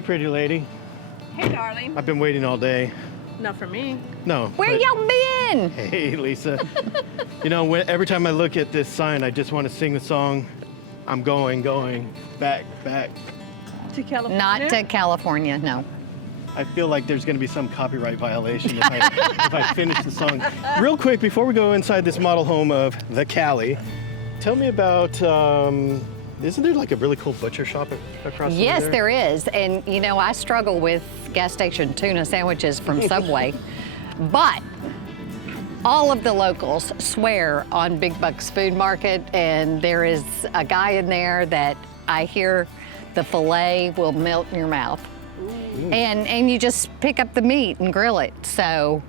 Hey, pretty lady. Hey, darling. I've been waiting all day. Not for me. No. Where y'all been? Hey, Lisa. You know, every time I look at this sign, I just want to sing the song, I'm going, back. To California? Not to California, no. I feel like there's going to be some copyright violation if I finish the song. Real quick, before we go inside this model home of the Cali, tell me about, isn't there like a really cool butcher shop across Yes, there? there is. And you know, I struggle with gas station tuna sandwiches from Subway. But all of the locals swear on Big Bucks Food Market, and there is a guy in there that I hear the filet will melt in your mouth. And you just pick up the meat and grill it, so.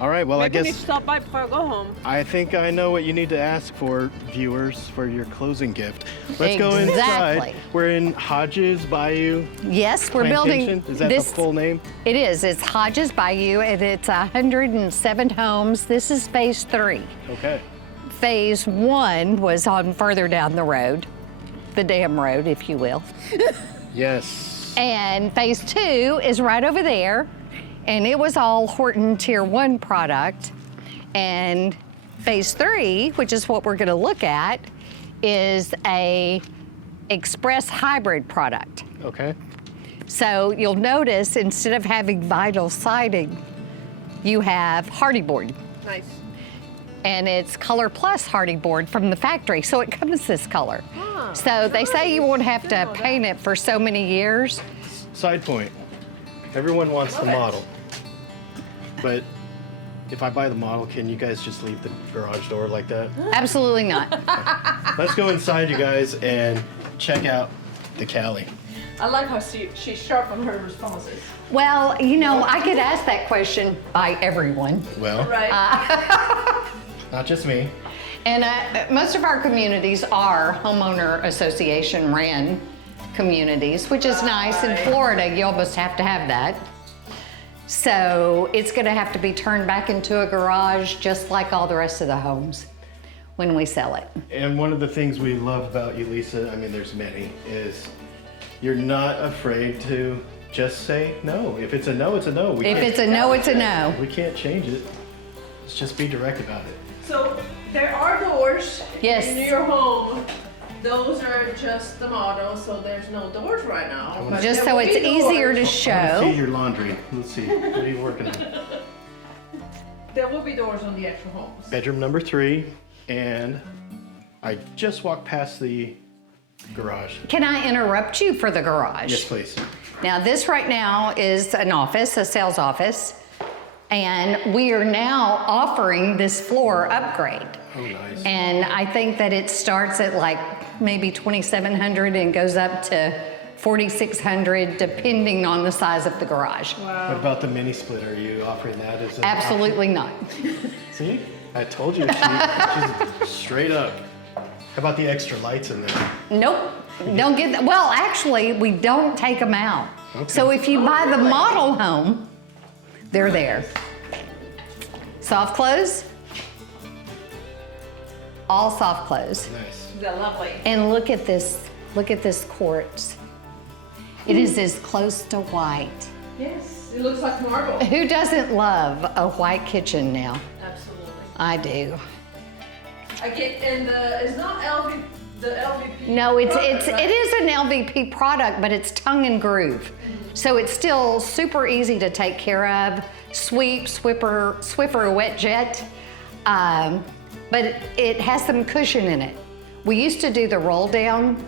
All right, well, Maybe I we need guess to stop by before I go home. I think I know what you need to ask for, viewers, for your closing gift. Let's go Exactly. inside. We're in Hodges Bayou Yes, we're Plantation. building. Is that the full name? It is. It's Hodges Bayou, and it's 107 homes. This is phase 3. Okay. Phase 1 was on further down the road, the damn road, if you will. Yes. And phase 2 is right over there, and it was all Horton Tier 1 product. And phase 3, which is what we're gonna look at, is a express hybrid product. Okay. So you'll notice instead of having vinyl siding, you have hardy board. Nice. And it's Color Plus hardy board from the factory, so it comes this color. So they say you won't have to paint it for so many years. Side point. Everyone wants the model. But if I buy the model, can you guys just leave the garage door like that? Absolutely not. Let's go inside, you guys, and check out the Cali. I like how she's sharp on her responses. Well, you know, I get asked that question by everyone. Well, Right. not just me. And most of our communities are homeowner association ran communities, which is nice. In Florida, you almost have to have that. So it's gonna have to be turned back into a garage just like all the rest of the homes when we sell it. And one of the things we love about you, Lisa, I mean, there's many, is you're not afraid to just say no. If it's a no, it's a no. If it's a no, it's a no. We can't change it. Let's just be direct about it. So there are doors Yes. in your home. Those are just the model, so there's no doors right now. But Just there so will it's be easier to doors. See show. your laundry. Let's see. What are you working on? There will be doors on the actual homes. Bedroom number 3, and I just walked past the garage. Can I interrupt you for the garage? Yes, please. Now, this right now is an office, a sales office, and we are now offering this floor upgrade. Oh, nice. And I think that it starts at like maybe $2,700 and goes up to $4,600 depending on the size of the garage. What about the mini split? Are you offering that as an Absolutely not. option? See? I told you, she's straight up. How about the extra lights in there? Nope, don't get that. Well, actually, we don't take them out. Okay. So if you buy the model home, they're there. Soft close, all soft close. Nice. They're lovely. And look at this quartz. It is as close to white. Yes, it looks like marble. Who doesn't love a white kitchen now? Absolutely. I do. I get, and it's not the LVP. No, it product, right? is an LVP product, but it's tongue and groove. So it's still super easy to take care of. Sweep, Swiffer, wet jet. But it has some cushion in it. We used to do the roll down,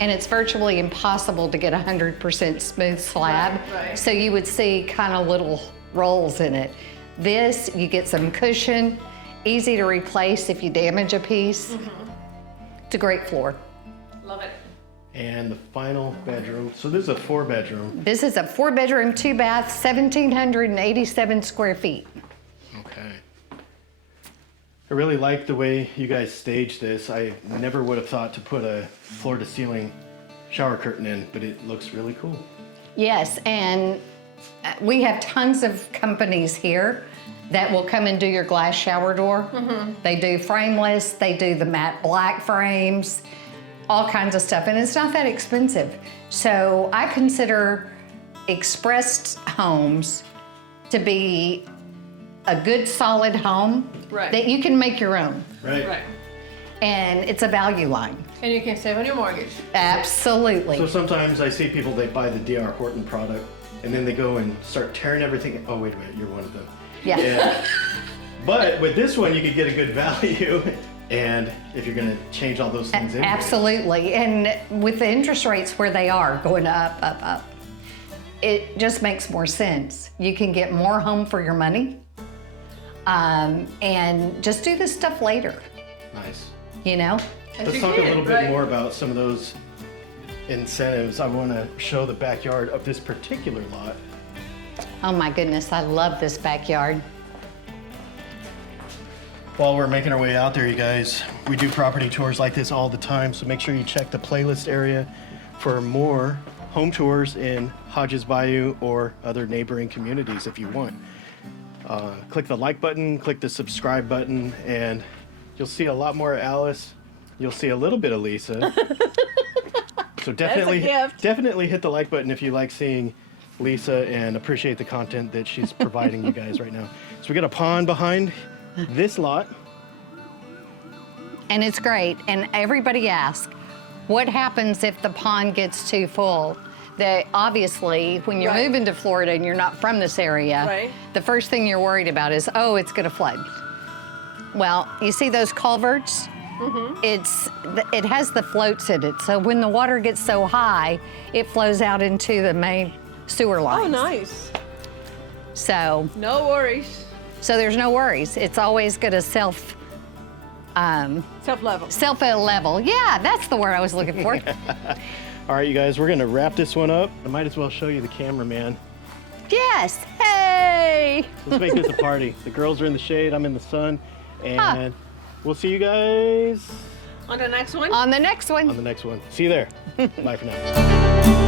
and it's virtually impossible to get 100% smooth slab. Right. So you would see kind of little rolls in it. This, you get some cushion, easy to replace if you damage a piece. It's a great floor. Love it. And the final bedroom. So this is a 4-bedroom. This is a 4-bedroom, 2-bath, 1,787 square feet. Okay. I really like the way you guys staged this. I never would have thought to put a floor-to-ceiling shower curtain in, but it looks really cool. Yes, and we have tons of companies here that will come and do your glass shower door. They do frameless, they do the matte black frames, all kinds of stuff, and it's not that expensive. So I consider expressed homes to be a good, solid home Right. that you can make your own. Right. Right. And it's a value line. And you can save on your mortgage. Absolutely. So sometimes I see people, they buy the DR Horton product and then they go and start tearing everything. Oh, wait a minute, you're one of them. Yeah. And- but with this one, you could get a good value. And if you're going to change all those things in. Absolutely. And with the interest rates where they are going up, it just makes more sense. You can get more home for your money, and just do this stuff later, Nice. you know? Let's you talk a can, little bit right? more about some of those incentives. I want to show the backyard of this particular lot. Oh my goodness, I love this backyard. While we're making our way out there, you guys, we do property tours like this all the time, so make sure you check the playlist area for more home tours in Hodges Bayou or other neighboring communities if you want. Click the like button, click the subscribe button, and you'll see a lot more of Alice. You'll see a little bit of Lisa. So definitely, gift. definitely hit the like button if you like seeing Lisa and appreciate the content that she's providing you guys right now. So we got a pond behind this lot. And it's great. And everybody asks, what happens if the pond gets too full? Obviously, when you're Right. moving to Florida and you're not from this area, Right. the first thing you're worried about is, oh, it's going to flood. Well, you see those culverts? It has the floats in it. So when the water gets so high, it flows out into the main sewer lines. Oh, nice. So No worries. there's no worries. It's always going to Self-level. self-level. Yeah, that's the word I was looking for. All right, you guys, we're gonna wrap this one up. I might as well show you the cameraman. Yes. Hey. Let's make this a party. The girls are in the shade, I'm in the sun, and we'll see you guys On the next one. On the next one. on the next one. See you there. Bye for now.